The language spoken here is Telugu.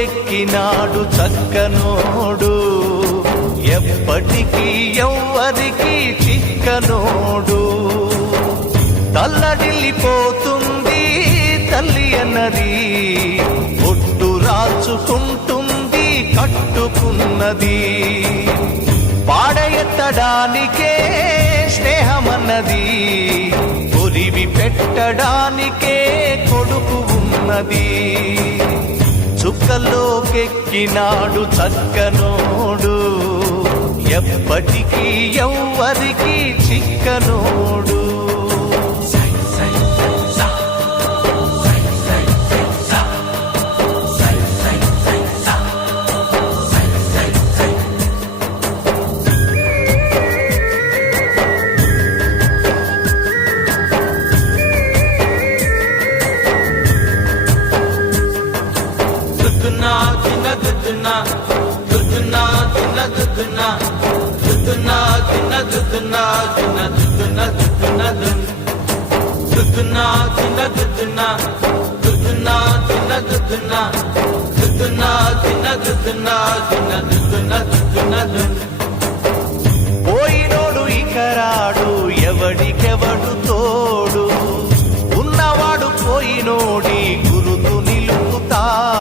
చుక్కల్లోకెక్కినాడు చక్కనోడు, ఎప్పటికీ ఎవ్వరికి చిక్కనోడు. తల్లడిల్లిపోతుంది తల్లి అన్నది, ఒట్టు రాచుకుంటుంది కట్టుకున్నది. పాడెత్తడానికే స్నేహమన్నది, ఒలివి పెట్టడానికే కొడుకు ఉన్నది. చుక్కల్లోకెక్కినాడు చక్కనోడు, ఎప్పటికీ ఎవ్వరికి చిక్కనోడు. Duduna,